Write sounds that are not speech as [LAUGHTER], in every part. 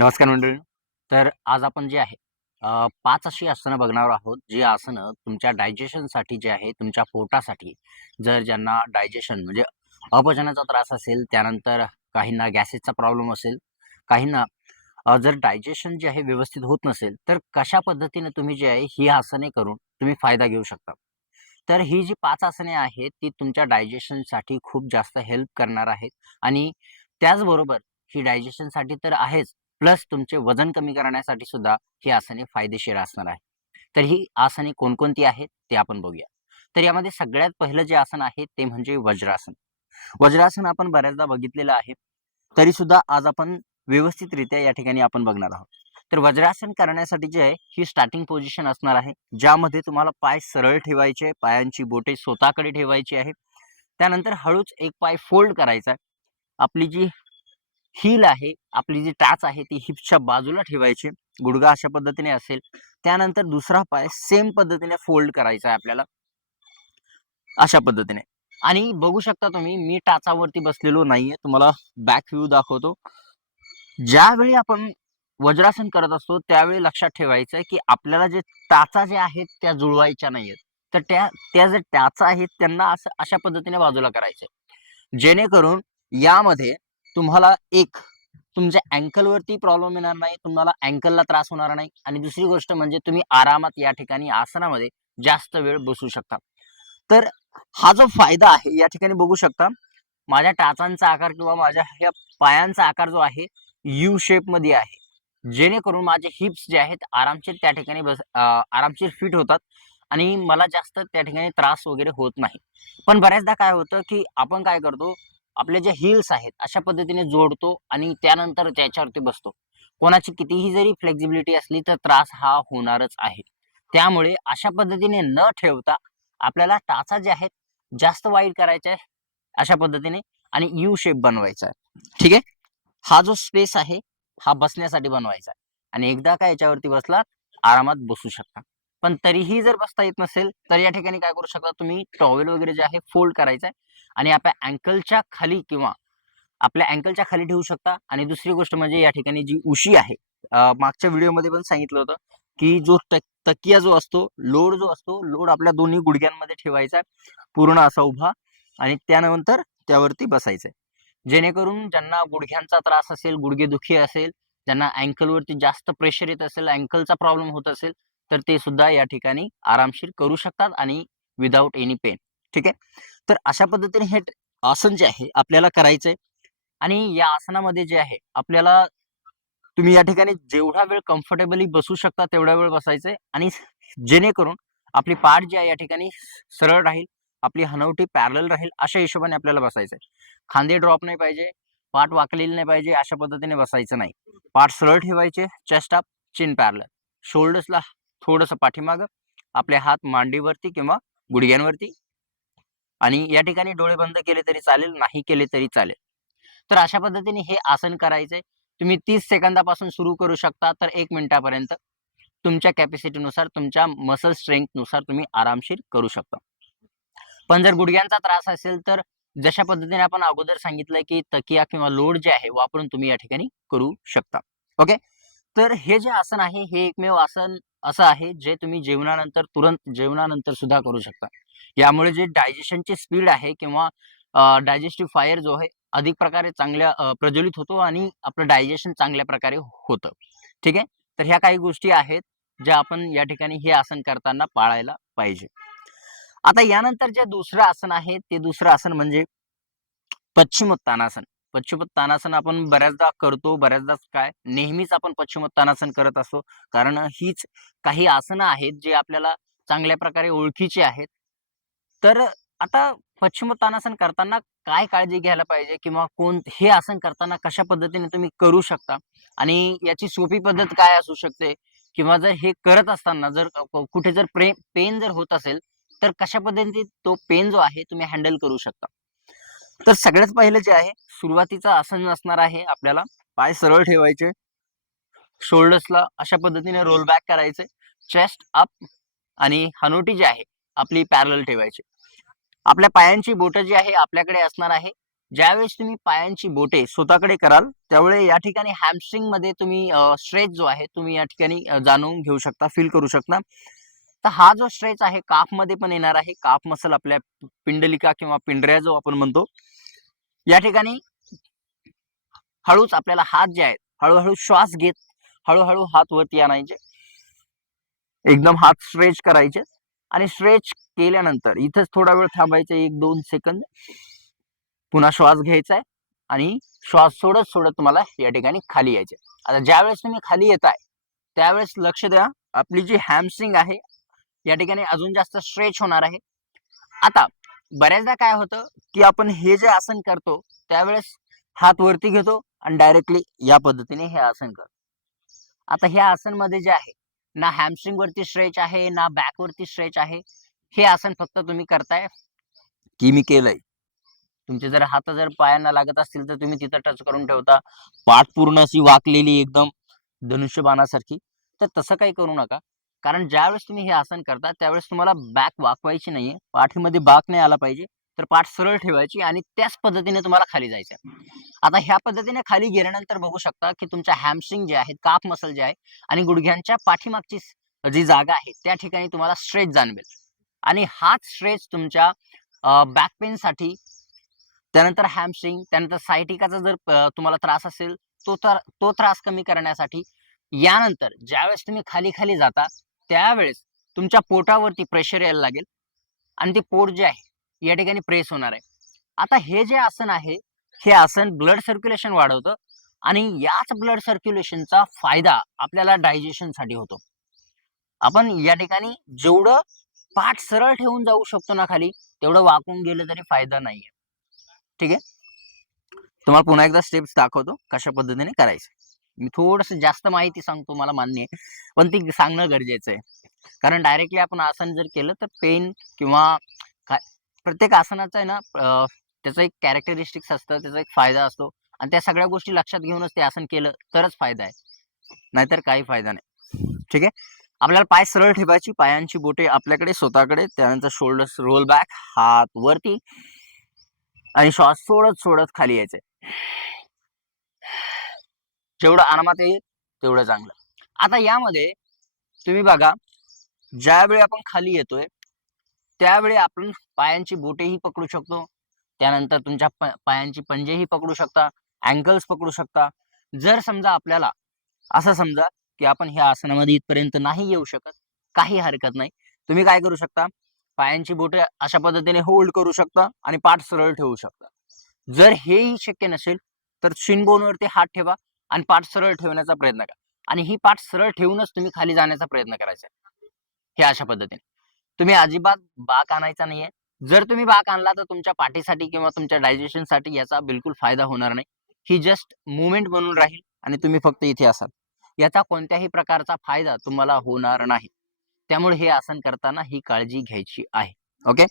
नमस्कार मंडळी. तर आज आपण जे आहे पाच अशी आसनं बघणार आहोत जी आसनं तुमच्या डायजेशनसाठी जे आहे तुमच्या पोटासाठी जर ज्यांना डायजेशन म्हणजे अपचनाचा त्रास असेल त्यानंतर काहींना गॅसेसचा प्रॉब्लेम असेल काहींना जर डायजेशन जे आहे व्यवस्थित होत नसेल तर कशा पद्धतीने तुम्ही जे आहे ही आसने करून तुम्ही फायदा घेऊ शकता? तर ही जी पाच आसने आहेत ती तुमच्या डायजेशनसाठी खूप जास्त हेल्प करणार आहेत. आणि त्याचबरोबर ही डायजेशनसाठी तर आहेच प्लस तुमचे वजन कमी करण्यासाठी सुद्धा ही आसने फायदेशीर असणार आहे. तर ही आसने कोणकोणती आहेत ते आपण बघूया. तर यामध्ये सगळ्यात पहिलं जे आसन आहे ते म्हणजे वज्रासन. वज्रासन आपण बऱ्याचदा बघितलेलं आहे. तरी सुद्धा आज आपण व्यवस्थितरित्या या ठिकाणी आपण बघणार आहोत. तर वज्रासन करण्यासाठी जे आहे ही स्टार्टिंग पोझिशन असणार आहे. ज्यामध्ये तुम्हाला पाय सरळ ठेवायचे पायांची बोटे स्वतःकडे ठेवायची आहे त्यानंतर हळूच एक पाय फोल्ड करायचा आपली जी हील आहे आपली जी टाच आहे ती हिपच्या बाजूला ठेवायची. गुडघा अशा पद्धतीने असेल. त्यानंतर दुसरा पाय सेम पद्धतीने फोल्ड करायचा आहे आपल्याला. अशा पद्धतीने. आणि बघू शकता तुम्ही मी टाचावरती बसलेलो नाहीये. तुम्हाला बॅक व्ह्यू दाखवतो. ज्यावेळी आपण वज्रासन करत असतो त्यावेळी लक्षात ठेवायचं आहे की आपल्याला जे टाचा जे आहेत त्या जुळवायच्या नाहीयेत. तर त्या त्या जे टाचा आहेत त्यांना असं अशा पद्धतीने बाजूला करायचंय. जेणेकरून यामध्ये तुम्हाला एक तुमच्या अँकलवरती प्रॉब्लेम येणार नाही तुम्हाला अँकलला त्रास होणार नाही आणि दुसरी गोष्ट म्हणजे तुम्ही आरामात या ठिकाणी आसनामध्ये जास्त वेळ बसू शकता. तर हा जो फायदा आहे या ठिकाणी बघू शकता माझ्या टाचांचा आकार किंवा माझ्या ह्या पायांचा आकार जो आहे यू शेपमध्ये आहे. जेणेकरून माझे हिप्स जे आहेत आरामशीर त्या ठिकाणी बस आरामशीर फिट होतात आणि मला जास्त त्या ठिकाणी त्रास वगैरे होत नाही. पण बऱ्याचदा काय होतं की आपण काय करतो आपले जे हिल्स आहेत अशा पद्धतीने जोडतो आणि त्यानंतर त्याच्यावरती बसतो. कोणाची कितीही जरी फ्लेक्झिबिलिटी असली तर त्रास हा होणारच आहे. त्यामुळे अशा पद्धतीने न ठेवता आपल्याला टाचा जे आहेत जास्त वाईड करायचा आहे अशा पद्धतीने आणि यू शेप बनवायचा आहे. ठीक आहे? हा जो स्पेस आहे हा बसण्यासाठी बनवायचा आहे. आणि एकदा का याच्यावरती बसलात आरामात बसू शकता. पण तरीही जर बसता येत नसेल तर या ठिकाणी काय करू शकता तुम्ही टॉवेल वगैरे जे आहे फोल्ड करायचं आहे. आणि आपल्या अँकलच्या खाली किंवा आपल्या अँकलच्या खाली ठेवू शकता. आणि दुसरी गोष्ट म्हणजे या ठिकाणी जी उशी आहे मागच्या व्हिडिओमध्ये पण सांगितलं होतं की जो तक- तकिया जो असतो लोड जो असतो लोड आपल्या दोन्ही गुडघ्यांमध्ये ठेवायचा पूर्ण असा उभा आणि त्यानंतर त्यावरती बसायचंय जेणेकरून ज्यांना गुडघ्यांचा त्रास असेल गुडघेदुखी असेल ज्यांना अँकलवरती जास्त प्रेशर येत असेल अँकलचा प्रॉब्लेम होत असेल तर ते सुद्धा या ठिकाणी आरामशीर करू शकतात आणि विदाऊट एनी पेन ठीक आहे? तर अशा पद्धतीने हे आसन जे आहे आपल्याला करायचंय. आणि या आसनामध्ये जे आहे आपल्याला तुम्ही या ठिकाणी जेवढा वेळ कम्फर्टेबली बसू शकता तेवढा वेळ बसायचंय. आणि जेणेकरून आपली पाठ जी आहे या ठिकाणी सरळ राहील आपली हनवटी पॅरल राहील अशा हिशोबाने आपल्याला बसायचंय. खांदे ड्रॉप नाही पाहिजे पाठ वाकलेली नाही पाहिजे अशा पद्धतीने बसायचं नाही. पाठ सरळ ठेवायचे चेस्ट अप चिन पॅरल शोल्डर्सला थोडंसं पाठीमागं आपले हात मांडीवरती किंवा गुडघ्यांवरती आणि या ठिकाणी डोळे बंद केले तरी चालेल नाही केले तरी चालेल. तर अशा पद्धतीने हे आसन करायचंय तुम्ही तीस सेकंदापासून सुरू करू शकता तर एक मिनिटापर्यंत. तुमच्या कॅपॅसिटीनुसार तुमच्या मसल स्ट्रेंथनुसार तुम्ही आरामशीर करू शकता. पण जर गुडघ्यांचा त्रास असेल तर जशा पद्धतीने आपण अगोदर सांगितलंय की तकिया किंवा लोड जे आहे वापरून तुम्ही या ठिकाणी करू शकता. ओके? तर हे जे आसन आहे हे एकमेव आसन असं आहे जे तुम्ही जेवणानंतर तुरंत जेवणानंतर सुद्धा करू शकता. यामुळे जे डायजेशनची स्पीड आहे किंवा डायजेस्टिव्ह फायर जो आहे अधिक प्रकारे चांगल्या प्रज्वलित होतो आणि आपलं डायजेशन चांगल्या प्रकारे होतं. ठीक आहे? तर ह्या काही गोष्टी आहेत ज्या आपण या ठिकाणी हे आसन करताना पाळायला पाहिजे. आता यानंतर जे दुसरं आसन आहे ते दुसरं आसन म्हणजे पश्चिमोत्तानासन पश्चिमोत्तानासन आपण बऱ्याचदा करतो बऱ्याचदा काय नेहमीच आपण पश्चिमोत्तानासन करत असतो. कारण हीच काही आसनं आहेत जे आपल्याला चांगल्या प्रकारे ओळखीची आहेत. तर आता पश्चिमोत्तानासन करताना काय काळजी घ्यायला पाहिजे? किंवा कोण हे आसन करताना कशा पद्धतीने तुम्ही करू शकता? आणि याची सोपी पद्धत काय असू शकते? किंवा जर हे करत असताना जर कुठे जर प्रे पेन जर होत असेल तर कशा पद्धतीने तो पेन जो आहे तुम्ही हँडल करू शकता? तर सगळ्यात पहिलं जे आहे सुरुवातीचं आसन असणार आहे आपल्याला. पाय सरळ ठेवायचे. शोल्डर्सला अशा पद्धतीने रोल बॅक करायचे. चेस्ट अप आणि हनोटी जी आहे आपली पॅरल ठेवायची. आपल्या पायांची बोटं जी आहे आपल्याकडे असणार आहे. ज्यावेळेस तुम्ही पायांची बोटे स्वतःकडे कराल त्यावेळे या ठिकाणी हॅमस्ट्रिंगमध्ये तुम्ही स्ट्रेच जो आहे तुम्ही या ठिकाणी जाणून घेऊ शकता फील करू शकता. तर हा जो स्ट्रेच आहे काफमध्ये पण येणार आहे. काफ मसल आपल्या पिंडलिका किंवा पिंढऱ्या जो आपण म्हणतो या ठिकाणी हळूच आपल्याला हात जे आहेत हळूहळू श्वास घेत हळूहळू हात वरती आणायचे. एकदम हात स्ट्रेच करायचे. आणि स्ट्रेच केल्यानंतर इथंच थोडा वेळ थांबायचं एक दोन सेकंद. पुन्हा श्वास घ्यायचा आहे आणि श्वास सोडत सोडत तुम्हाला या ठिकाणी खाली यायचे आता ज्यावेळेस तुम्ही खाली येताय त्यावेळेस लक्ष द्या आपली जी हॅमसिंग आहे या ठिकाणी अजून जास्त स्ट्रेच होणार आहे. आता बऱ्याचदा काय होतं की आपण हे जे आसन करतो त्यावेळेस हात वरती घेतो आणि डायरेक्टली या पद्धतीने हे आसन करतो. आता ह्या आसनमध्ये जे आहे ना हॅमस्ट्रिंग वरती स्ट्रेच आहे ना बॅक वरती स्ट्रेच आहे. हे आसन फक्त तुम्ही करताय. की मी केलंय. तुमचे जर हात जर पायांना लागत असतील तर तुम्ही तिथं टच करून ठेवता. पाठ पूर्ण अशी वाकलेली एकदम धनुष्यबाणासारखी. तर तसं काही करू नका. कारण ज्यावेळेस तुम्ही हे आसन करता त्यावेळेस तुम्हाला बॅक वाकवायची नाहीये. पाठीमध्ये बाक नाही आला पाहिजे. तर पाठ सरळ ठेवायची आणि त्याच पद्धतीने तुम्हाला खाली जायचं आता ह्या पद्धतीने खाली गेल्यानंतर बघू शकता की तुमच्या हॅमस्ट्रिंग जे आहेत काफ मसल जे आहे आणि गुडघ्यांच्या पाठीमागची जी जागा आहे त्या ठिकाणी तुम्हाला स्ट्रेच जाणवेल. आणि हाच स्ट्रेच तुमच्या बॅक पेन साठी त्यानंतर हॅमस्ट्रिंग त्यानंतर सायटिकाचा जर तुम्हाला त्रास असेल तो तर तो त्रास कमी करण्यासाठी यानंतर ज्यावेळेस तुम्ही खाली खाली जाता त्यावेळेस तुमच्या पोटावरती प्रेशर यायला लागेल. आणि ते पोट जे आहे या ठिकाणी प्रेस होणार आहे. आता हे जे आसन आहे हे आसन ब्लड सर्क्युलेशन वाढवतं आणि याच ब्लड सर्क्युलेशनचा फायदा आपल्याला डायजेशनसाठी होतो. आपण या ठिकाणी जेवढं पाठ सरळ ठेवून जाऊ शकतो ना खाली तेवढं वाकून गेलं तरी फायदा नाहीये. ठीक आहे? तुम्हाला पुन्हा एकदा स्टेप्स दाखवतो कशा पद्धतीने करायचं. मी थोडस जास्त माहिती सांगतो मला मान्य आहे. पण ती सांगणं गरजेचं आहे. कारण डायरेक्टली आपण आसन जर केलं तर पेन किंवा प्रत्येक आसनाचं आहे ना त्याचं एक कॅरेक्टरिस्टिक्स असतं त्याचा एक फायदा असतो आणि त्या सगळ्या गोष्टी लक्षात घेऊनच ते आसन केलं तरच फायदा आहे. नाहीतर काही फायदा नाही. ठीक आहे? आपल्याला पाय सरळ ठेवायची पायांची बोटे आपल्याकडे स्वतःकडे त्यानंतर शोल्डर्स रोल बॅक हात वरती आणि श्वास सोडत सोडत खाली यायचे. जेवढं आरामात येईल तेवढं चांगलं. आता यामध्ये तुम्ही बघा ज्यावेळी आपण खाली येतोय त्यावेळी आपण पायांची बोटेही पकडू शकतो. त्यानंतर तुमच्या प- पायांची पंजेही पकडू शकता. अँकल्स पकडू शकता. जर समजा आपल्याला असं समजा की आपण ह्या आसनामध्ये इथपर्यंत नाही येऊ शकत काही हरकत नाही तुम्ही काय करू शकता? पायांची बोटे अशा पद्धतीने होल्ड करू शकता आणि पाठ सरळ ठेवू शकता. जर हेही शक्य नसेल तर शिनबोनवरती हात ठेवा आणि पाठ सरळ ठेवण्याचा प्रयत्न करा. आणि ही पाठ सरळ ठेवूनच तुम्ही खाली जाण्याचा प्रयत्न करायचा हे अशा पद्धतीने. तुम्ही अजिबात बाक आणायचा नाहीये. जर तुम्ही बाक आणला तर तुमच्या पाठीसाठी किंवा तुमच्या डायजेशनसाठी याचा बिलकुल फायदा होणार नाही. ही जस्ट मुवमेंट बनून राहील आणि तुम्ही फक्त इथे असाल. याचा कोणत्याही प्रकारचा फायदा तुम्हाला होणार नाही. त्यामुळे हे आसन करताना ही काळजी घ्यायची आहे. ओके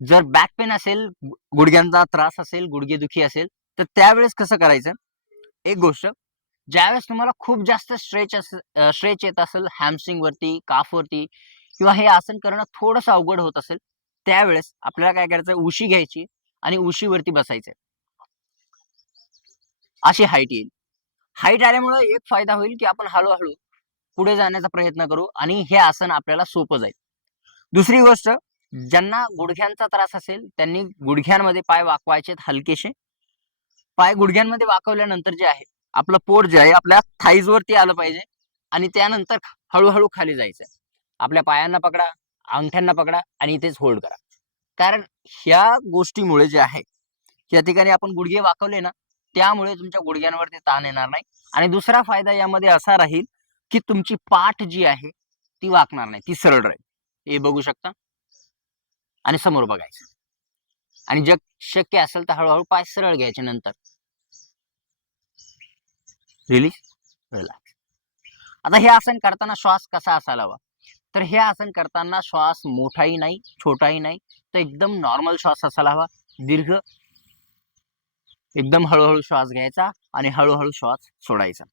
जर बॅक पेन असेल गुडघ्यांचा त्रास असेल गुडघेदुखी असेल तर त्यावेळेस कसं करायचं? एक गोष्ट ज्यावेळेस तुम्हाला खूप जास्त स्ट्रेच स्ट्रेच येत असेल हॅमसिंग वरती काफ वरती किंवा हे आसन करणं थोडंसं अवघड होत असेल त्यावेळेस आपल्याला काय करायचं उशी घ्यायची आणि उशीवरती बसायचंय. अशी हाईट येईल. हाईट आल्यामुळे एक फायदा होईल की आपण हळूहळू पुढे जाण्याचा प्रयत्न करू आणि हे आसन आपल्याला सोपं जाईल. दुसरी गोष्ट ज्यांना गुडघ्यांचा त्रास असेल त्यांनी गुडघ्यांमध्ये पाय वाकवायचे हलकेसे. पाय गुडघ्यांमध्ये वाकवल्यानंतर जे आहे आपलं पोट जे आहे आपल्या थाईजवरती आलं पाहिजे आणि त्यानंतर हळूहळू खाली जायचं आपल्या पायांना पकडा अंगठ्यांना पकडा आणि इथेच होल्ड करा. कारण ह्या गोष्टीमुळे जे आहे या ठिकाणी आपण गुडघे वाकवले ना त्यामुळे तुमच्या गुडघ्यांवरती ताण येणार नाही. आणि दुसरा फायदा यामध्ये असा राहील की तुमची पाठ जी आहे ती वाकणार नाही ती सरळ राहील. हे बघू शकता? आणि समोर बघायचं. आणि जग शक्य असेल तर हळूहळू पाय सरळ घ्यायचे नंतर. रिलीज रिलॅक्स आता हे आसन करताना श्वास कसा असायला हवा? तर हे आसन करताना श्वास मोठाही नाही छोटाही नाही तर एकदम नॉर्मल श्वास असायला हवा. दीर्घ एकदम हळूहळू श्वास घ्यायचा आणि हळूहळू श्वास सोडायचा.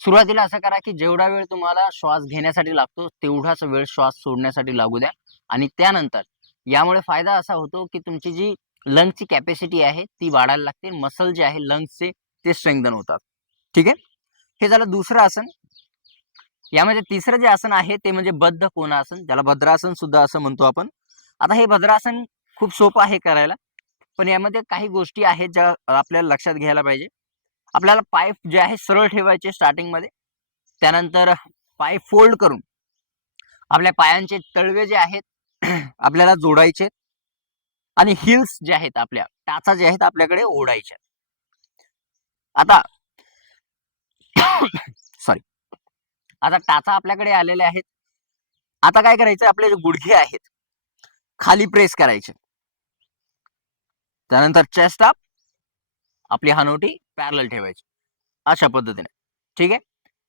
सुरुवातीला असं करा की जेवढा वेळ तुम्हाला श्वास घेण्यासाठी लागतो तेवढाच वेळ श्वास सोडण्यासाठी लागू द्या. आणि त्यानंतर यामुळे फायदा असा होतो की तुमची जी लंगची कॅपॅसिटी आहे ती वाढायला लागते. मसल जे आहे लंग्सचे ते स्ट्रेंथन होतात. ठीक आहे? हे झालं दुसरं आसन. यामध्ये तिसरं जे आसन आहे ते म्हणजे बद्ध कोणासन ज्याला भद्रासन सुद्धा असं म्हणतो आपण. आता हे भद्रासन खूप सोपं आहे करायला पण यामध्ये काही गोष्टी आहेत ज्या आपल्याला लक्षात घ्यायला पाहिजे. आपल्याला पाय जे आहे सरळ ठेवायचे स्टार्टिंगमध्ये. त्यानंतर पाय फोल्ड करून आपल्या पायांचे तळवे जे आहेत [CLEARS THROAT] आपल्याला जोडायचे. आणि हिल्स जे आहेत आपल्या टाचा जे आहेत आपल्याकडे ओढायच्या. आता [COUGHS] सॉरी आता टाचा आपल्याकडे आलेले आहेत. आता काय करायचं? आपले जे गुडघे आहेत खाली प्रेस करायचे. त्यानंतर चेस्ट अप आपली हनोटी पॅरल ठेवायची. अशा पद्धतीने. ठीक आहे?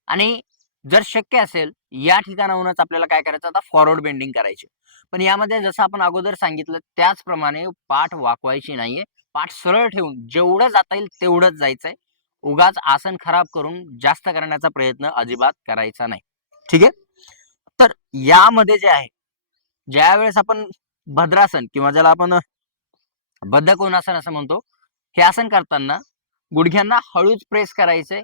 आणि जर शक्य असेल या ठिकाणाहूनच आपल्याला काय करायचं? आता फॉरवर्ड बेंडिंग करायची. पण यामध्ये जसं आपण अगोदर सांगितलं त्याचप्रमाणे पाठ वाकवायची नाहीये. पाठ सरळ ठेवून जेवढं जाता येईल तेवढंच जायचंय. उगाच आसन खराब करून जास्त करण्याचा प्रयत्न अजिबात करायचा नाही. ठीक आहे? तर यामध्ये जे आहे ज्या वेळेस आपण भद्रासन किंवा ज्याला आपण बद्धकोनासन असं म्हणतो हे आसन करताना गुडघ्यांना हळूच प्रेस करायचंय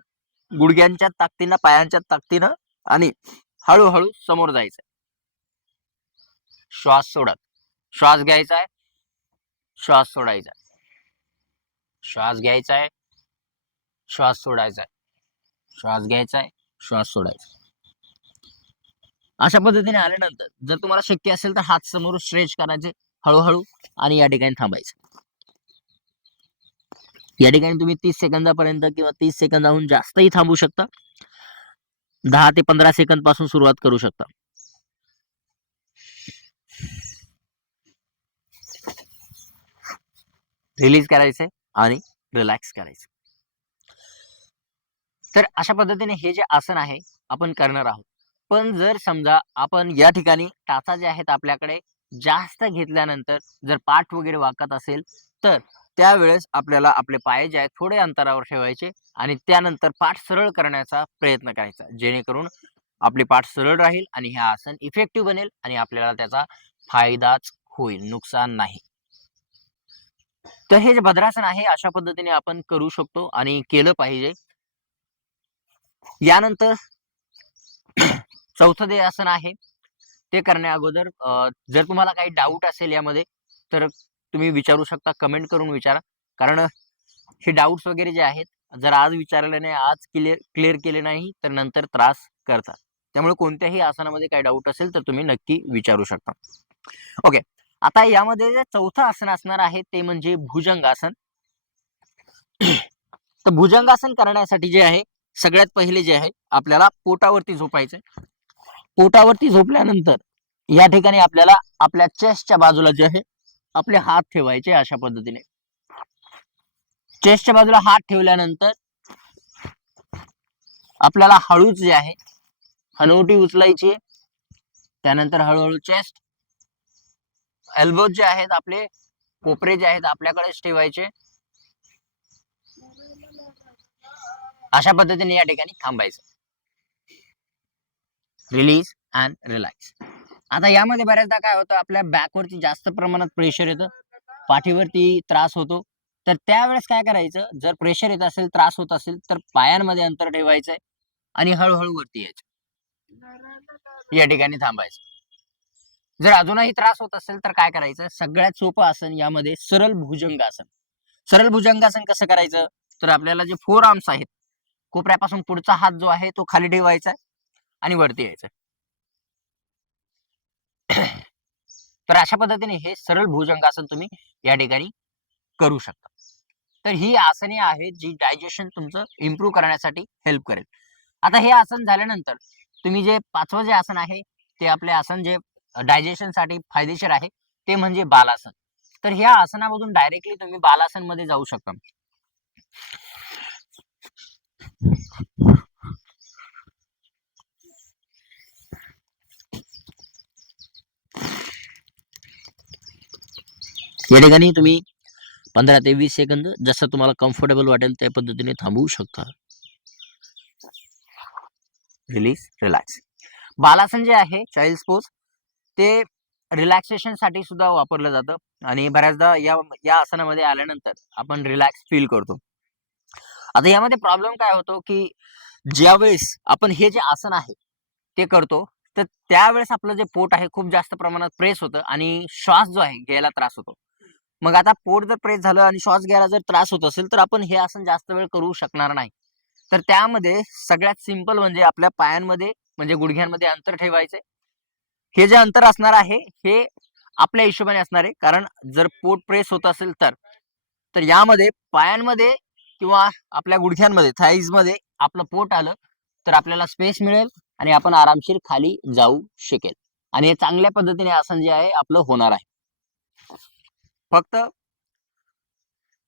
गुडघ्यांच्या ताकदीनं पायांच्या ताकदीनं आणि हळूहळू समोर जायचंय श्वास सोडत. श्वास घ्यायचा आहे. श्वास सोडायचा श्वास घ्यायचा आहे. श्वास सोडायचा आहे श्वास घ्यायचा आहे श्वास सोडायचा अशा पद्धतीने आल्यानंतर जर तुम्हाला शक्य असेल तर हात समोर स्ट्रेच करायचे हळूहळू आणि या ठिकाणी थांबायचं. या ठिकाणी तुम्ही तीस सेकंदापर्यंत किंवा तीस सेकंदाहून जास्तही थांबू शकता. दहा ते पंधरा सेकंदपासून सुरुवात करू शकता. रिलीज करायचंय आणि रिलॅक्स करायचं तर अशा पद्धतीने हे जे आसन आहे आपण करणार आहोत. पण जर समजा आपण या ठिकाणी टाचा जे आहेत आपल्याकडे जास्त घेतल्यानंतर जर पाठ वगैरे वाकत असेल तर त्यावेळेस आपल्याला आपले पाय जे आहेत थोडे अंतरावर ठेवायचे आणि त्यानंतर पाठ सरळ करण्याचा प्रयत्न करायचा. जेणेकरून आपली पाठ सरळ राहील आणि हे आसन इफेक्टिव्ह बनेल आणि आपल्याला त्याचा फायदाच होईल नुकसान नाही. तर हे जे भद्रासन आहे अशा पद्धतीने आपण करू शकतो आणि केलं पाहिजे. यानंतर [CLEARS THROAT] चौथं जे आसन आहे ते करण्या अगोदर जर तुम्हाला काही डाऊट असेल यामध्ये तर तुम्ही विचारू शकता कमेंट करून विचारा. कारण हे डाऊट्स वगैरे जे आहेत जर आज विचारले नाही आज क्लिअर क्लिअर केले नाही तर नंतर त्रास करतात. त्यामुळे कोणत्याही आसनामध्ये काही डाऊट असेल तर तुम्ही नक्की विचारू शकता. ओके आता यामध्ये जे चौथं आसन असणार आहे ते म्हणजे भुजंगासन. [CLEARS THROAT] तर भुजंगासन करण्यासाठी जे आहे सगळ्यात पहिले जे आहे आपल्याला पोटावरती झोपायचं पोटावरती झोपल्यानंतर या ठिकाणी आपल्याला आपल्या चेस्टच्या बाजूला जे आहे आपले हात ठेवायचे अशा पद्धतीने. चेस्टच्या बाजूला हात ठेवल्यानंतर आपल्याला हळूच जे आहे हनवटी उचलायची त्यानंतर हळूहळू चेस्ट एल्बोज जे आहेत आपले कोपरे जे आहेत आपल्याकडेच ठेवायचे. अशा पद्धतीने या ठिकाणी थांबायचं. रिलीज अँड रिलॅक्स आता यामध्ये बऱ्याचदा काय होतं आपल्या बॅकवरती जास्त प्रमाणात प्रेशर येतं पाठीवरती त्रास होतो. तर त्यावेळेस काय करायचं जर प्रेशर येत असेल त्रास होत असेल तर पायांमध्ये अंतर ठेवायचंय आणि हळूहळू वरती यायचं. या ठिकाणी थांबायचं. जर अजूनही त्रास होत असेल तर काय करायचं सगळ्यात सोपं आसन यामध्ये सरळ भुजंगासन. सरळ भुजंगासन कसं करायचं तर आपल्याला जे फोर आर्म्स आहेत कोपऱ्यापासून पुढचा हात जो आहे तो खाली ठेवायचा आणि वरती यायचं [CLEARS THROAT] तर अशा पद्धतीने हे सरळ भुजंगासन तुम्ही या ठिकाणी करू शकता. तर ही आसने आहेत जी डायजेशन तुमचं इम्प्रूव्ह करण्यासाठी हेल्प करेल. आता हे आसन झाल्यानंतर तुम्ही जे पाचवं जे आसन आहे ते आपले आसन जे डायजेशनसाठी फायदेशीर आहे ते म्हणजे बालासन. तर ह्या आसनामधून डायरेक्टली तुम्ही बालासनमध्ये जाऊ शकता. या ठिकाणी तुम्ही पंधरा ते वीस सेकंद जसं तुम्हाला कम्फर्टेबल वाटेल त्या पद्धतीने थांबवू शकता. रिलीज रिलॅक्स बालासन जे आहे चाइल्ड स्पोर्ट्स ते रिलॅक्सेशनसाठी सुद्धा वापरलं जातं. आणि बऱ्याचदा या या आसनामध्ये आल्यानंतर आपण रिलॅक्स फील करतो. आता यामध्ये प्रॉब्लेम काय होतो, की ज्यावेळेस आपण हे जे आसन आहे, ते करतो, तर त्यावेळेस आपलं जे पोट आहे खूप जास्त प्रमाणात प्रेस होतं आणि श्वास जो आहे घ्यायला त्रास होतो. मग आता पोट जर प्रेस झालं आणि श्वास घ्यायला जर त्रास होत असेल, तर आपण हे आसन जास्त वेळ करू शकणार नाही. तर त्यामध्ये सगळ्यात सिंपल म्हणजे आपल्या पायांमध्ये म्हणजे गुडघ्यांमध्ये अंतर ठेवायचे. हे जे अंतर असणार आहे, हे आपल्या हिशोबाने असणार आहे. कारण जर पोट प्रेस होत असेल तर. तर यामध्ये पायांमध्ये किंवा आपल्या गुडघ्यांमध्ये, थाईजमध्ये आपलं पोट आलं, तर आपल्याला स्पेस मिळेल आणि आपण आरामशीर खाली जाऊ शकेल आणि हे चांगल्या पद्धतीने आसन जे आहे आपलं होणार आहे. फक्त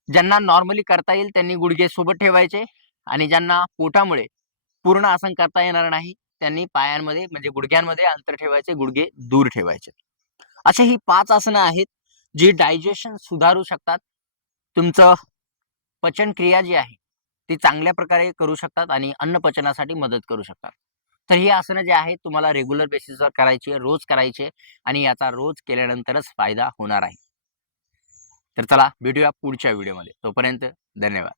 ज्यांना नॉर्मली करता येईल त्यांनी गुडघे सोबत ठेवायचे आणि ज्यांना पोटामुळे पूर्ण आसन करता येणार नाही, त्यांनी पायांमध्ये म्हणजे गुडघ्यांमध्ये अंतर ठेवायचे, गुडघे दूर ठेवायचे. अशी ही पाच आसनं आहेत, जी डायजेशन सुधारू शकतात. तुमचं पचनक्रिया जी आहे, ती चांगल्या प्रकारे करू शकतात आणि अन्न पचनासाठी मदत करू शकतात. तर ही आसनं जी आहेत तुम्हाला रेग्युलर बेसिसवर करायची रोज करायची आहे आणि याचा रोज केल्यानंतरच फायदा होणार आहे. तर चला भेटूया पुढच्या व्हिडिओमध्ये. तोपर्यंत धन्यवाद.